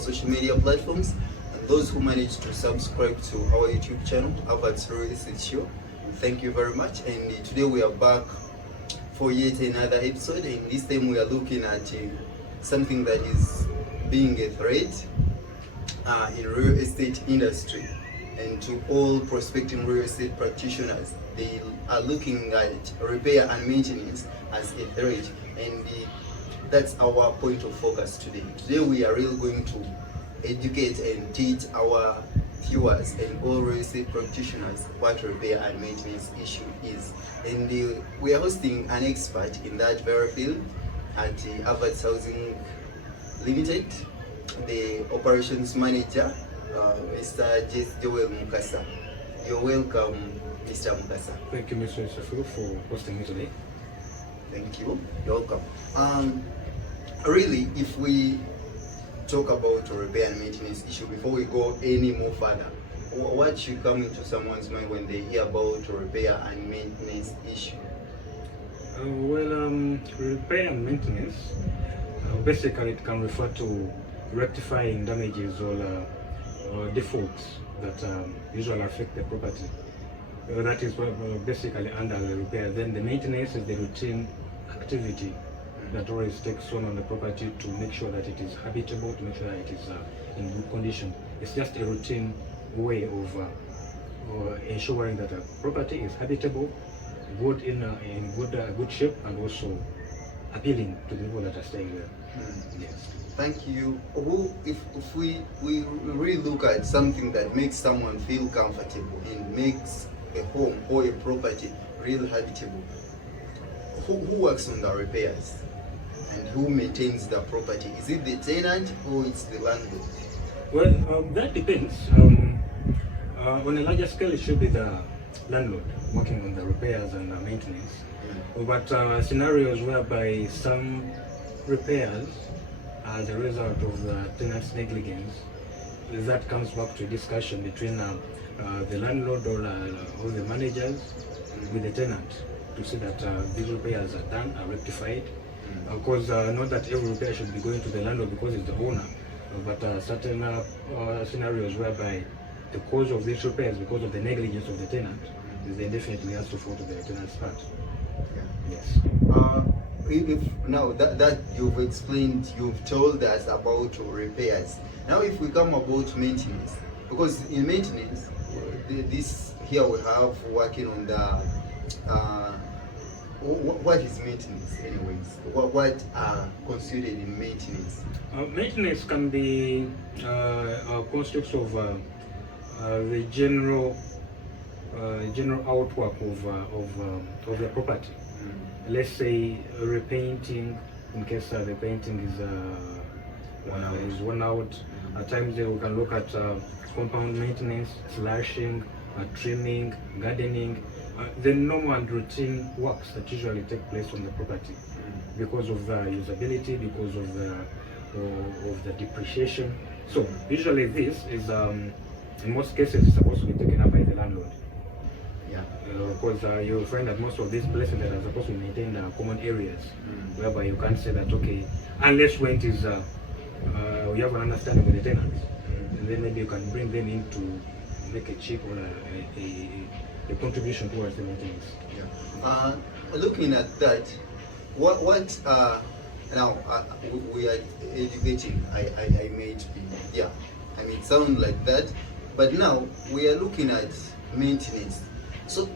social media platforms, and those who managed to subscribe to our YouTube channel, Avarts Housing Ltd. Thank you very much. And today we are back for yet another episode, and this time we are looking at something that is being a threat in real estate industry, and to all prospecting real estate practitioners. They are looking at repair and maintenance as a threat, and that's our point of focus today. Today we are really going to educate and teach our viewers and all real estate practitioners what repair and maintenance issue is. And we are hosting an expert in that very field at Avarts Housing Ltd, the operations manager, Mr. Mukasa. You're welcome, Mr. Mukasa. Thank you, Mr. Israffil, for hosting me today. Thank you. You're welcome. Really, if we talk about repair and maintenance issue, before we go any more further, what should come into someone's mind when they hear about repair and maintenance issue? Repair and maintenance, basically it can refer to rectifying damages or defaults that usually affect the property. That is basically under the repair. Then the maintenance is the routine activity that always takes on the property to make sure that it is habitable, to make sure that it is in good condition. It's just a routine way of ensuring that a property is habitable, good in good shape, and also appealing to the people that are staying there. Yes. Thank you. If we really look at something that makes someone feel comfortable and makes a home or a property real habitable, who works on the repairs and who maintains the property? Is it the tenant or it's the landlord? Well, that depends. On a larger scale, it should be the landlord working on the repairs and the maintenance. But scenarios whereby some repairs are the result of the tenant's negligence, that comes back to a discussion between the landlord or the managers with the tenant to see that these repairs are done, are rectified. Of course, not that every repair should be going to the landlord because it's the owner, but certain scenarios whereby the cause of these repairs, because of the negligence of the tenant, then definitely has to fall to the tenant's part. Yeah. Yes. If now that you've explained, you've told us about repairs. Now if we come about maintenance, because in maintenance, this here we have working on the what is maintenance anyways? What are considered in maintenance? Maintenance can be constitutes of the general outwork of the property. Let's say repainting, in case the painting is worn out. At times we can look at compound maintenance, slashing, trimming, gardening, the normal and routine works that usually take place on the property because of the usability, because of the depreciation. So usually this is in most cases it's supposed to be taken up by the landlord. Yeah. Because you'll find that most of these places that are supposed to be maintained are common areas, whereby you can't say that, okay, unless when it is you have an understanding with the tenants, and then maybe you can bring them in to make a chip or a contribution towards the maintenance. Yeah. Looking at that, what now we are educating. I may be, yeah. I mean, it sounds like that, but now we are looking at maintenance. So,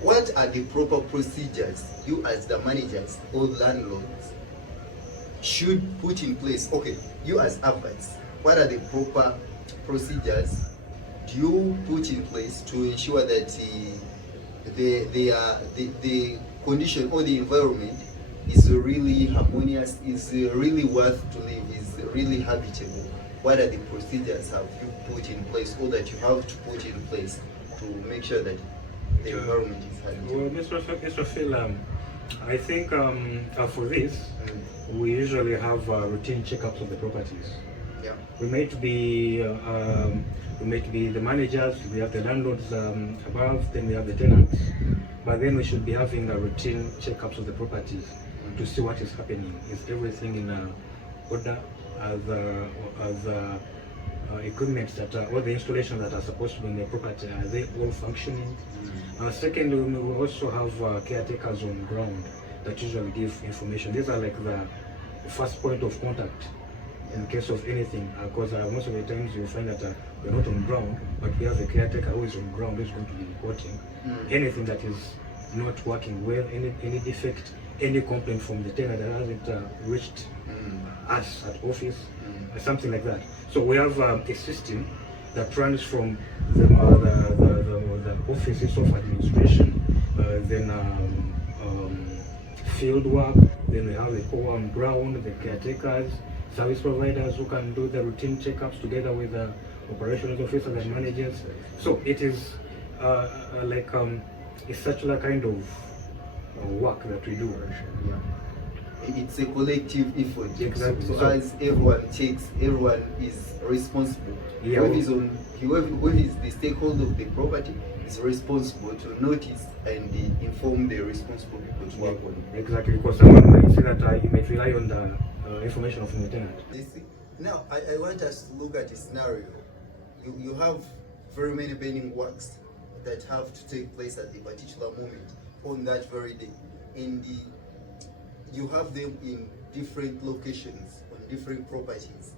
what are the proper procedures you as the managers or landlords should put in place? Okay, you as Avarts, what are the proper procedures do you put in place to ensure that the condition or the environment is really harmonious, is really worth to live, is really habitable? What are the procedures have you put in place or that you have to put in place to make sure that the environment is habitable? Well, Mr. Israffil, I think for this, we usually have routine checkups of the properties. Yeah. We may be the managers, we have the landlords above, then we have the tenants, but then we should be having a routine checkups of the properties to see what is happening. Is everything in order? equipment that all the installations that are supposed to be in the property, are they all functioning? Second, we also have caretakers on ground that usually give information. These are like the first point of contact in case of anything, because most of the times you find that we're not on ground, but we have a caretaker who is on ground who is going to be reporting anything that is not working well, any defect, any complaint from the tenant that hasn't reached us at office, something like that. So we have a system that runs from the offices of administration, then field work, then we have the core on ground, the caretakers, service providers who can do the routine checkups together with the operations officers and managers. So it is like a circular kind of work that we do. It's a collective effort. Exactly. So as everyone takes, everyone is responsible. Yeah. Whoever is the stakeholder of the property is responsible to notice and inform the responsible people to work on it. Exactly, because someone might say that you might rely on the information of the tenant. Now, I want us to look at a scenario. You have very many pending works that have to take place at a particular moment on that very day. And you have them in different locations, on different properties.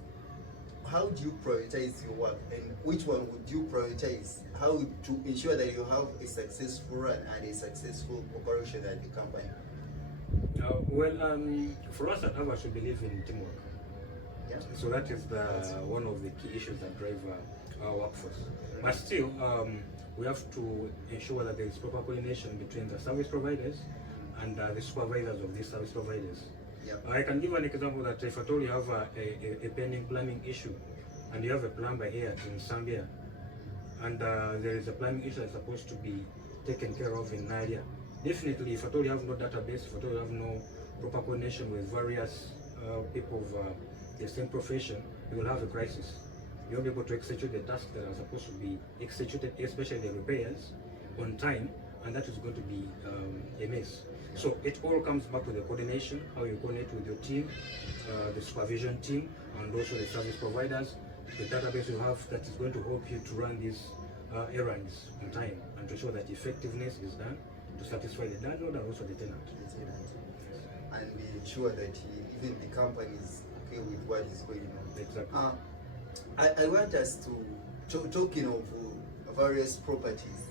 How do you prioritize your work, and which one would you prioritize? How to ensure that you have a successful run and a successful operation at the company? For us at Avarts, we believe in teamwork. Yeah. So that is one of the key issues that drive our workforce. But still, we have to ensure that there is proper coordination between the service providers and the supervisors of these service providers. Yeah. I can give an example that if at all you have a pending plumbing issue and you have a plumber here in Zambia, and there is a plumbing issue that's supposed to be taken care of in Nigeria, definitely if at all you have no database, if at all you have no proper coordination with various people of the same profession, you will have a crisis. You won't be able to execute the tasks that are supposed to be executed, especially the repairs, on time, and that is going to be a mess. So it all comes back to the coordination, how you coordinate with your team, the supervision team, and also the service providers, the database you have that is going to help you to run these errands on time and to ensure that effectiveness is done to satisfy the landlord and also the tenant. And be ensure that even the company is okay with what is going on. Exactly. I want us to, talking of various properties,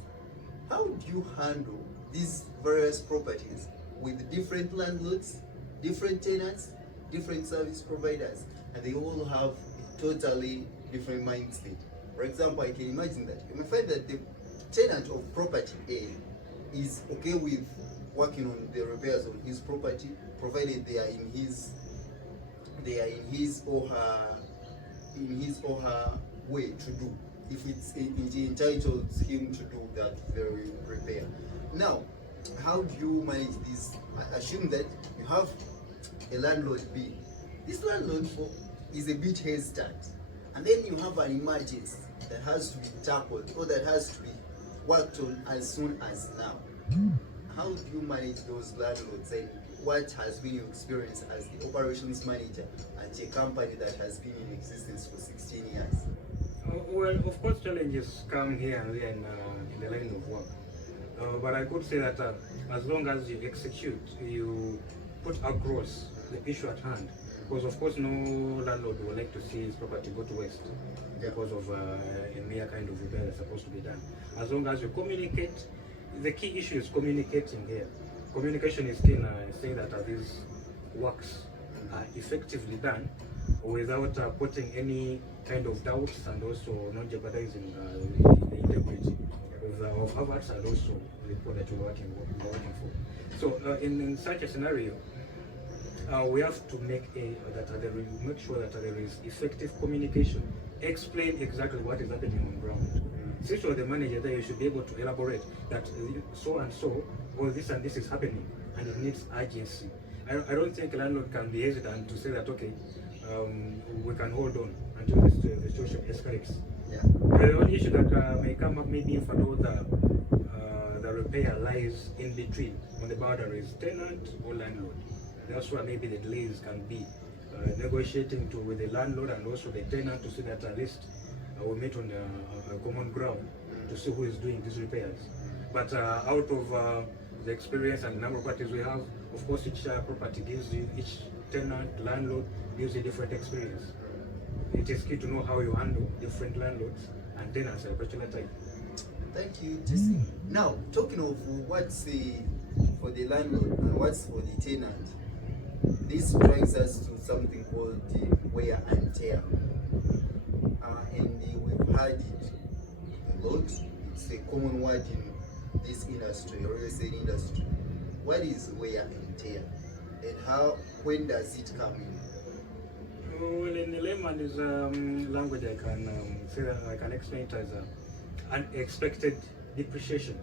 how do you handle these various properties with different landlords, different tenants, different service providers, and they all have a totally different mindset? For example, I can imagine that you may find that the tenant of property A is okay with working on the repairs on his property, provided they are in his or her way to do, if it entitles him to do that very repair. Now, how do you manage this? Assume that you have a landlord B. This landlord is a bit hesitant, and then you have an emergency that has to be tackled or that has to be worked on as soon as now. How do you manage those landlords, and what has been your experience as the operations manager at a company that has been in existence for 16 years? Well, of course, challenges come here and there in the line of work. But I could say that as long as you execute, you put across the issue at hand. Because of course, no landlord would like to see his property go to waste because of a mere kind of repair that's supposed to be done. As long as you communicate, the key issue is communicating here. Communication is key in saying that these works are effectively done without putting any kind of doubts, and also not jeopardizing the integrity of Avarts and also the people that you're working for. So in such a scenario, we have to make sure that there is effective communication. Explain exactly what is happening on ground. Since you're the manager there, you should be able to elaborate that so and so, or this and this is happening, and it needs urgency. I don't think a landlord can be hesitant to say that, okay, we can hold on until the situation escalates. Yeah. The only issue that may come up maybe if at all the repair lies in between on the boundaries, tenant or landlord. That's where maybe the delays can be negotiating with the landlord and also the tenant to see that at least we meet on a common ground to see who is doing these repairs. But out of the experience and the number of properties we have, of course, each property gives you, each tenant, landlord gives you a different experience. It is key to know how you handle different landlords and tenants at a particular time. Thank you, Jesse. Now, talking of what's for the landlord and what's for the tenant, this brings us to something called the wear and tear. And we've had it a lot. It's a common word in this industry, real estate industry. What is wear and tear, and when does it come in? Well, in the layman's language, I can say that I can explain it as unexpected depreciation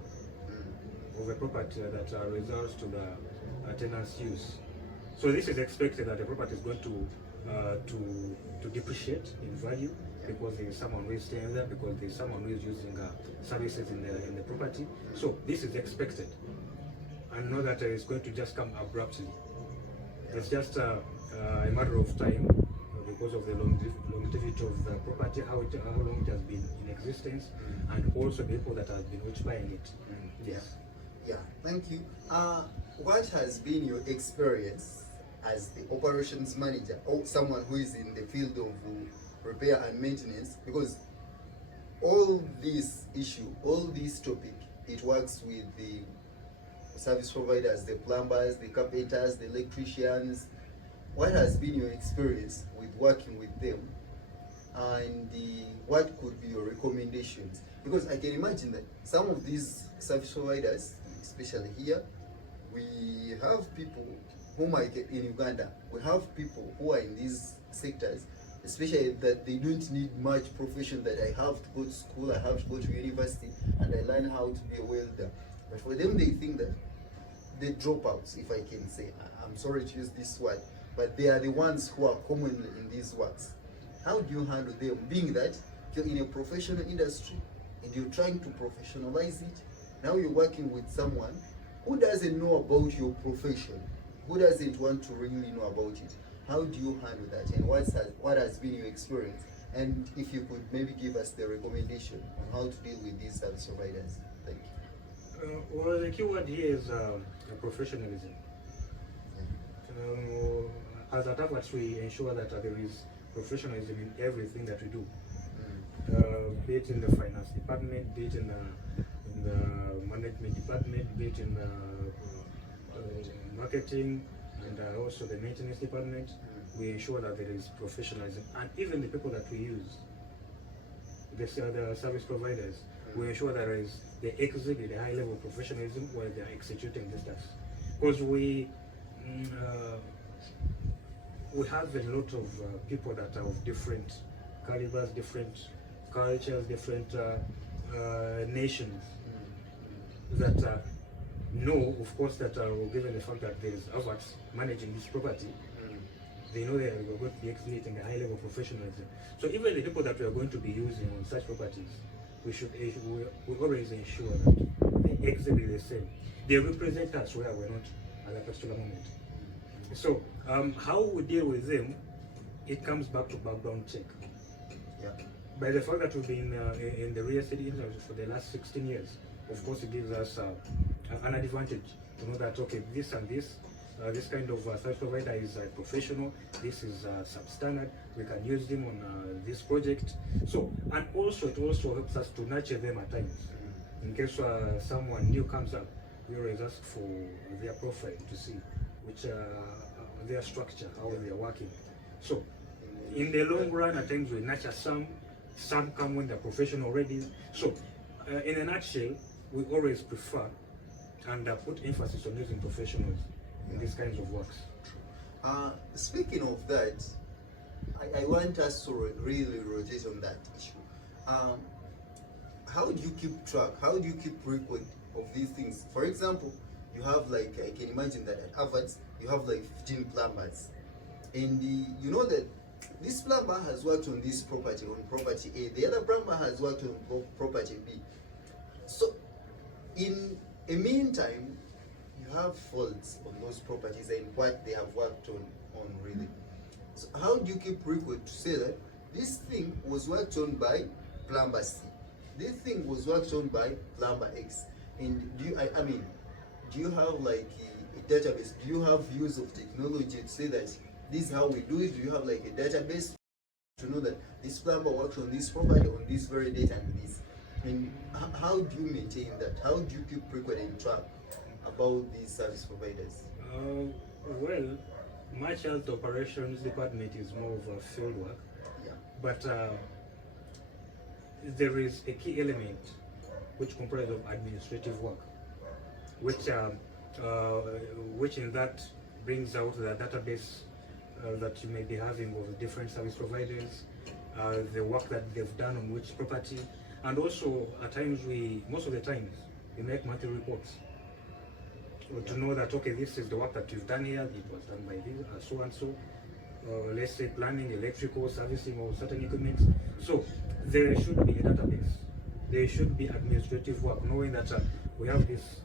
of a property that results to the tenant's use. So this is expected that the property is going to depreciate in value because there is someone who is staying there, because there is someone who is using services in the property. So this is expected, and not that it's going to just come abruptly. It's just a matter of time because of the longevity of the property, how long it has been in existence, and also the people that have been occupying it. Yes. Yeah, thank you. What has been your experience as the operations manager or someone who is in the field of repair and maintenance? Because all this issue, all this topic, it works with the service providers, the plumbers, the carpenters, the electricians. What has been your experience with working with them, and what could be your recommendations? Because I can imagine that some of these service providers, especially here, we have people whom in Uganda, we have people who are in these sectors, especially that they don't need much profession, that I have to go to school, I have to go to university, and I learn how to be a welder. But for them, they think that the dropouts, if I can say, I'm sorry to use this word, but they are the ones who are commonly in these works. How do you handle them, being that you're in a professional industry and you're trying to professionalize it? Now you're working with someone who doesn't know about your profession, who doesn't want to really know about it. How do you handle that, and what has been your experience? And if you could maybe give us the recommendation on how to deal with these service providers. Thank you. Well, the key word here is professionalism. As at Avarts, we ensure that there is professionalism in everything that we do, be it in the finance department, be it in the management department, be it in the marketing, and also the maintenance department. We ensure that there is professionalism, and even the people that we use, the service providers, we ensure that there is the exhibit a high level of professionalism while they are executing this task. Because we have a lot of people that are of different calibers, different cultures, different nations that know, of course, that given the fact that there is Avarts managing this property, they know that we're going to be exhibiting a high level of professionalism. So even the people that we are going to be using on such properties, we always ensure that they exhibit the same. They represent us where we're not at a particular moment. So how we deal with them, it comes back to background check. Yeah. By the fact that we've been in the real estate industry for the last 16 years, of course it gives us an advantage to know that, okay, this and this, this kind of service provider is professional, this is substandard, we can use them on this project. So, and also it also helps us to nurture them at times. In case someone new comes up, we always ask for their profile to see which their structure, how they are working. So, in the long run, at times we nurture some come when they're professional already. So, in a nutshell, we always prefer and put emphasis on using professionals in these kinds of works. Speaking of that, I want us to really rotate on that issue. How do you keep track? How do you keep record of these things? For example, you have, like, I can imagine that at Avarts, you have like 15 plumbers. And you know that this plumber has worked on this property, on property A. The other plumber has worked on property B. So, in a meantime, you have faults on those properties and what they have worked on really. So how do you keep record to say that this thing was worked on by plumber C, this thing was worked on by plumber X? And do you, I mean, do you have like a database? Do you have use of technology to say that this is how we do it? Do you have like a database to know that this plumber works on this property on this very date and this? And how do you maintain that? How do you keep record and track about these service providers? Well, my child operations department is more of a field work, Yeah. but there is a key element which comprises of administrative work, which in that brings out the database that you may be having of different service providers, the work that they've done on which property, and also at times most of the times we make monthly reports to know that, okay, this is the work that you've done here, it was done by this, so and so, let's say planning, electrical, servicing or certain equipment. So there should be a database, there should be administrative work, knowing that we have this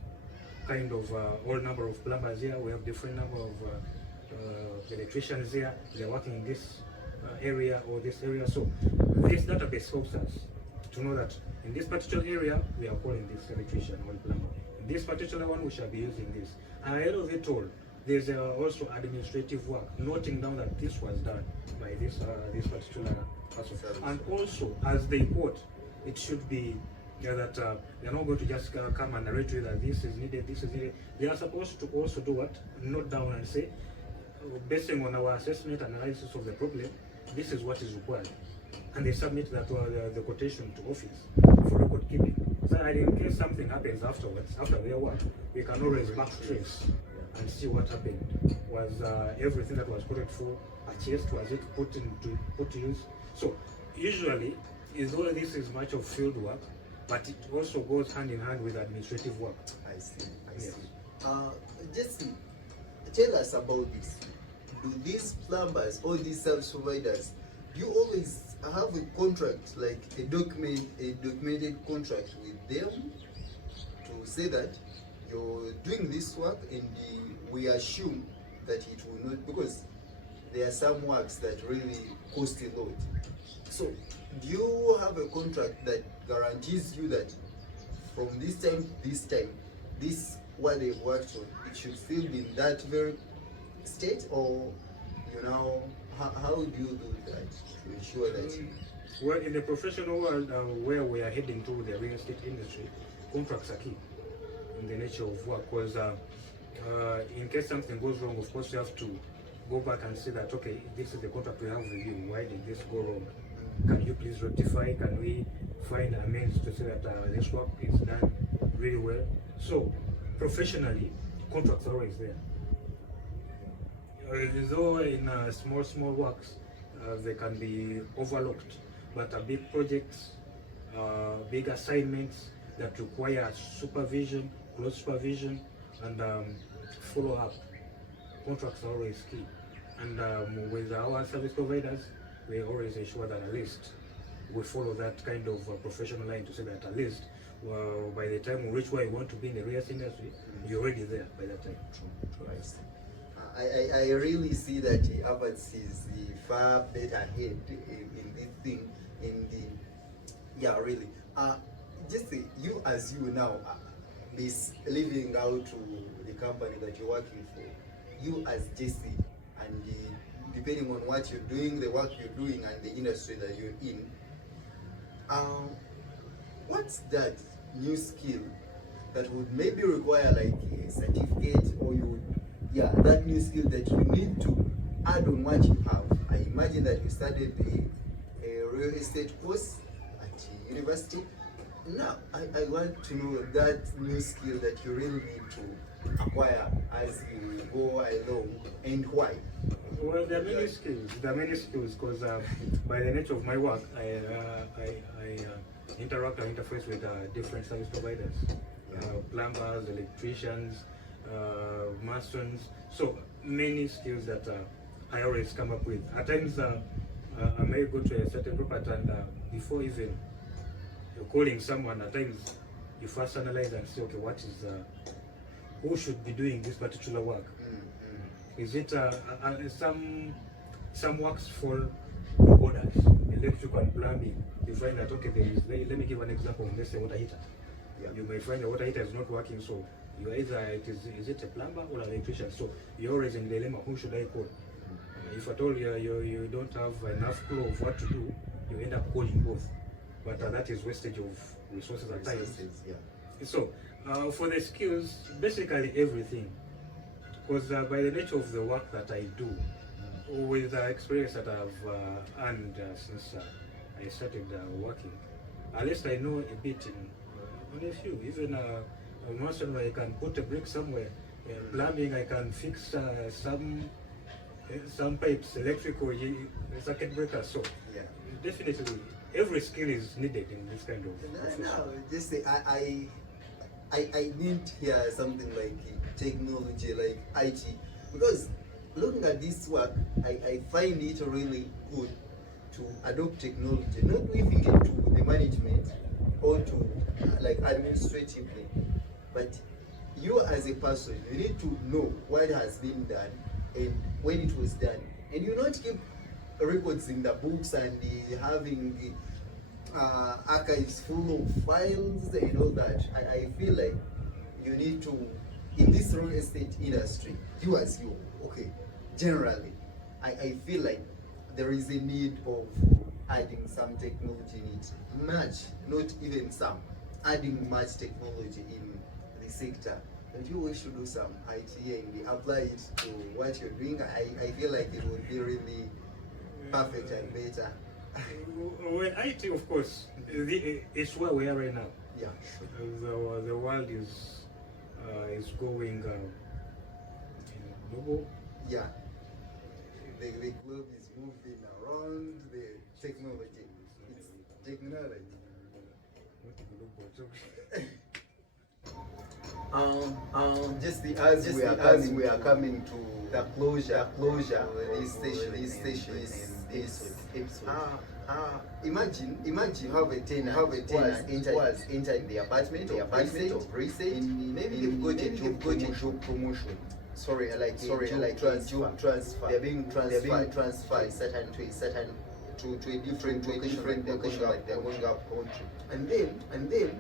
kind of all number of plumbers here, we have different number of electricians here, they're working in this area or this area. So this database helps us to know that in this particular area we are calling this electrician or plumber. This particular one we shall be using this. Ahead of it all, there's also administrative work, noting down that this was done by this particular person. And also, as they quote, it should be that they're not going to just come and narrate to you that this is needed, this is needed. They are supposed to also do what? Note down and say, based on our assessment and analysis of the problem, this is what is required. And they submit that the quotation to office for record keeping. So that in case something happens afterwards, after their work, we can always backtrace and see what happened. Was everything that was quoted for achieved? Was it put to use? So usually, although this is much of field work, but it also goes hand in hand with administrative work. I see. I see. Just tell us about this. Do these plumbers or these service providers, do you always have a contract, like a documented contract with them to say that you're doing this work, and we assume that it will not, because there are some works that really cost a lot. So do you have a contract that guarantees you that from this time to this time, this what they've worked on, it should still be in that very state? Or how do you do that to ensure that well, in the professional world where we are heading to, the real estate industry, contracts are key in the nature of work, because in case something goes wrong, of course you have to go back and say that, okay, this is the contract we have with you, why did this go wrong? Can you please rectify? Can we find amends to say that this work is done really well? So professionally, contracts are always there. Though in small works they can be overlooked, but big projects, big assignments that require supervision, close supervision, and follow-up, contracts are always key. And with our service providers, we always ensure that at least we follow that kind of professional line to say that at least by the time we reach where we want to be in the real estate industry, you're already there by that time. True. I really see that Avarts is far better ahead in this thing. Really. Just you as you now, this living out to the company that you're working for, you as Jesse, and depending on what you're doing, the work you're doing, and the industry that you're in, what's that new skill that would maybe require like a certificate, or that new skill that you need to add on what you have? I imagine that you studied a real estate course at university. Now, I want to know that new skill that you really need to acquire as you go along, and why? Well, there are many skills. Because by the nature of my work, I interact and interface with different service providers, plumbers, electricians, masons. So many skills that I always come up with. At times, I may go to a certain property, and before even calling someone, at times you first analyze and say, okay, what is who should be doing this particular work? Is it some some works fall on orders, electrical and plumbing. You find that, okay, let me give an example. Let's say water heater. Yeah. You may find the water heater is not working, so you either is it a plumber or an electrician. So you're always in dilemma. Who should I call? If at all you don't have enough clue of what to do, you end up calling both. But that is wastage of resources at times. Yeah. So for the skills, basically everything. Because by the nature of the work that I do, with the experience that I've earned since I started working, at least I know a bit on a few. Even once in a while I can put a brick somewhere. Plumbing, I can fix some pipes, electrical, circuit breakers. So Yeah. definitely every skill is needed in this kind of profession. No, just say I didn't hear something like technology, like IT, because looking at this work, I find it really good to adopt technology, not leaving it to the management or to like administratively, but you as a person, you need to know what has been done and when it was done, and you not keep records in the books and having archives full of files and all that. I feel like you need to, in this real estate industry, you as you, okay, generally, I feel like there is a need of adding some technology in it. Much, not even some, adding much technology in the sector. And you wish to do some IT and apply it to what you're doing. I feel like it would be really perfect and better. Well, IT, of course, it's where we are right now. Yeah, The world is going global. yeah. The globe is moving around the technology. It's technology. As we are coming to the closure of this station, this episode. Imagine you have a tenant was entered the apartment of recent, and maybe they've got a job promotion. Sorry, job transfer. They're being transferred to a different location, like they're going up country. And then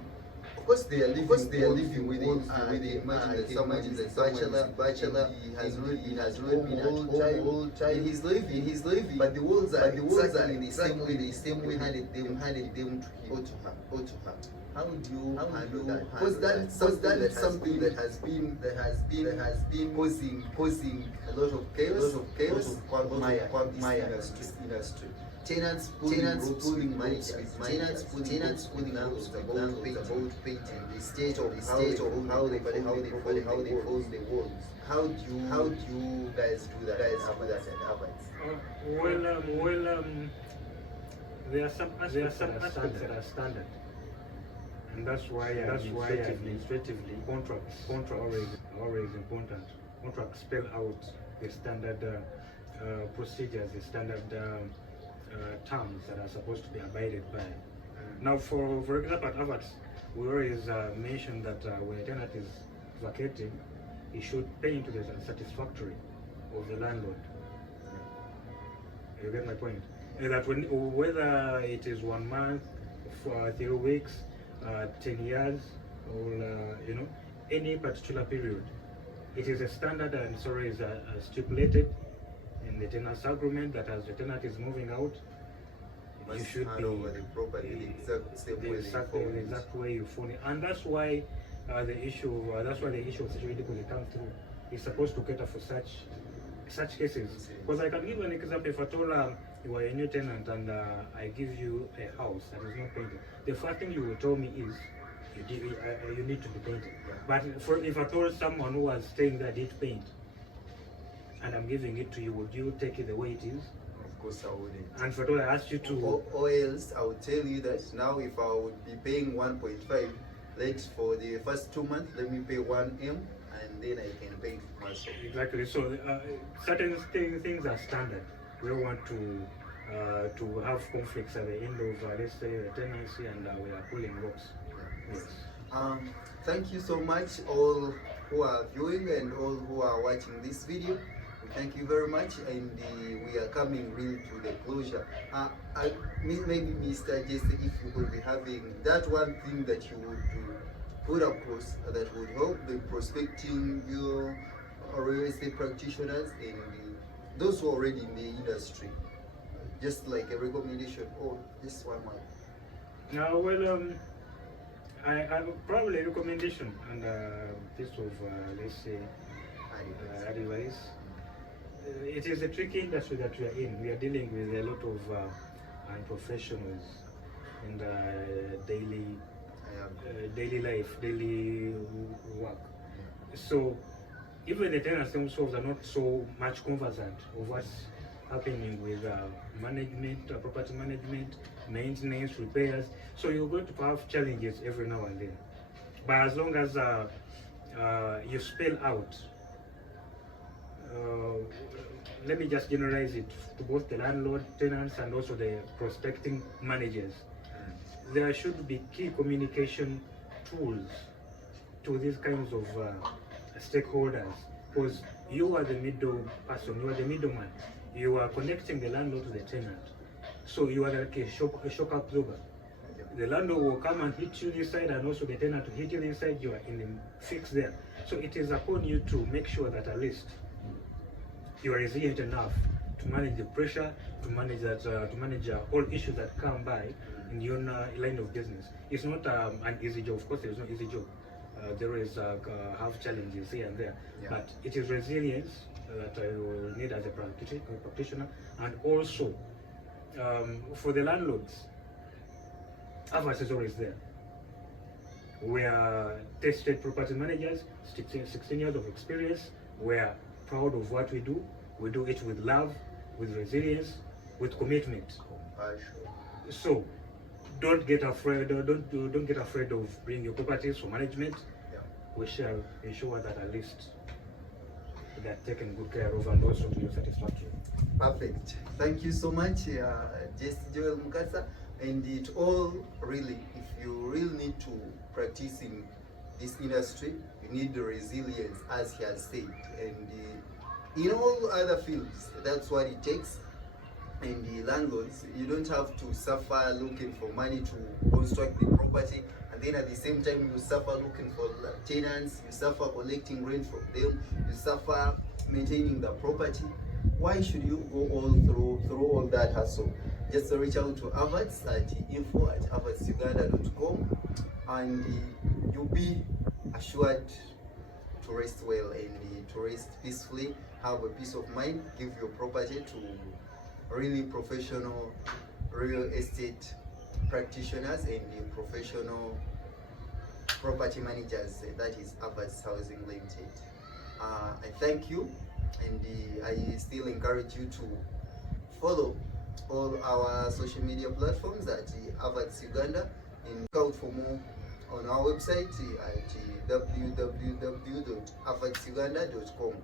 of course they are living with it. Imagine that bachelor, he has already been at home all time. He's living, but the walls are exactly the same way handed them to him or to her. How do you handle that? Because that's something that has been causing a lot of chaos, quagmire in this industry. Tenants pulling money, tenants pulling numbers about painting, the state of how they fold the walls. How do you guys do that? There are some aspects that are standard, and that's why administratively contracts are always important. Contracts spell out the standard procedures, the standard terms that are supposed to be abided by. Now, for example, at Avarts, we always mention that when a tenant is vacating, he should pay into the satisfactory of the landlord. You get my point? And that whether it is 1 month, for 3 weeks, 10 years, or any particular period, it is a standard and is stipulated in the tenant's agreement that as the tenant is moving out, you should hand be over the property the exact way you phone it. And that's why the issue of security deposit comes through. It's supposed to cater for such cases. Because I can give an example. If at all you are a new tenant and I give you a house that is not painted, the first thing you will tell me is you need to be painted. But if at all someone who was staying there did paint, and I'm giving it to you, would you take it the way it is? Of course I wouldn't. And for all I asked you to... Or else I would tell you that now if I would be paying 1.5, for the first 2 months, let me pay 1M and then I can pay myself. Exactly. So certain things are standard. We don't want to have conflicts at the end of, let's say, a tenancy and we are pulling ropes. Yes. Thank you so much all who are viewing and all who are watching this video. We Thank you very much, and we are coming really to the closure. Maybe Mr. Jesse, if you could be having that one thing that you would put across that would help the prospecting your real estate practitioners and those who are already in the industry, just like a recommendation or just one word. I probably recommendation and piece of let's say advice. It is a tricky industry that we are in. We are dealing with a lot of unprofessionals in the daily life, daily work. So even the tenants themselves are not so much conversant of what's happening with management, property management, maintenance, repairs. So you're going to have challenges every now and then. But as long as you spell out, let me just generalize it to both the landlord, tenants, and also the prospecting managers. There should be key communication tools to these kinds of stakeholders, because you are the middle person, you are the middleman. You are connecting the landlord to the tenant. So you are like a shock absorber. The landlord will come and hit you this side, and also the tenant will hit you this side. You are in the fix there. So it is upon you to make sure that at least you are resilient enough to manage the pressure, to manage that, to manage all issues that come by in your line of business. It's not an easy job. Of course, there is no easy job. There is have challenges here and there, but it is resilience that I will need as a practitioner, and also for the landlords, Avarts is always there. We are tested property managers, 16 years of experience. We are proud of what we do. We do it with love, with resilience, with commitment. So don't get afraid. Don't get afraid of bringing your properties for management. We shall ensure that at least they are taken good care of, and also to your satisfaction. Perfect. Thank you so much, Jesse Joel Mukasa. And it all really, if you really need to practice in this industry, you need the resilience, as he has said. And in all other fields, that's what it takes. And the landlords, you don't have to suffer looking for money to construct the property, and then at the same time you suffer looking for tenants, you suffer collecting rent from them, you suffer maintaining the property. Why should you go all through all that hassle? Just reach out to Avarts at info@avarsuganda.com, and you'll be assured to rest well and to rest peacefully, have a peace of mind, give your property to really professional real estate practitioners and professional property managers. That is Avarts Housing Ltd. I thank you, and I still encourage you to follow all our social media platforms at Avarts Uganda, and look out for more on our website at www.avartsuganda.com.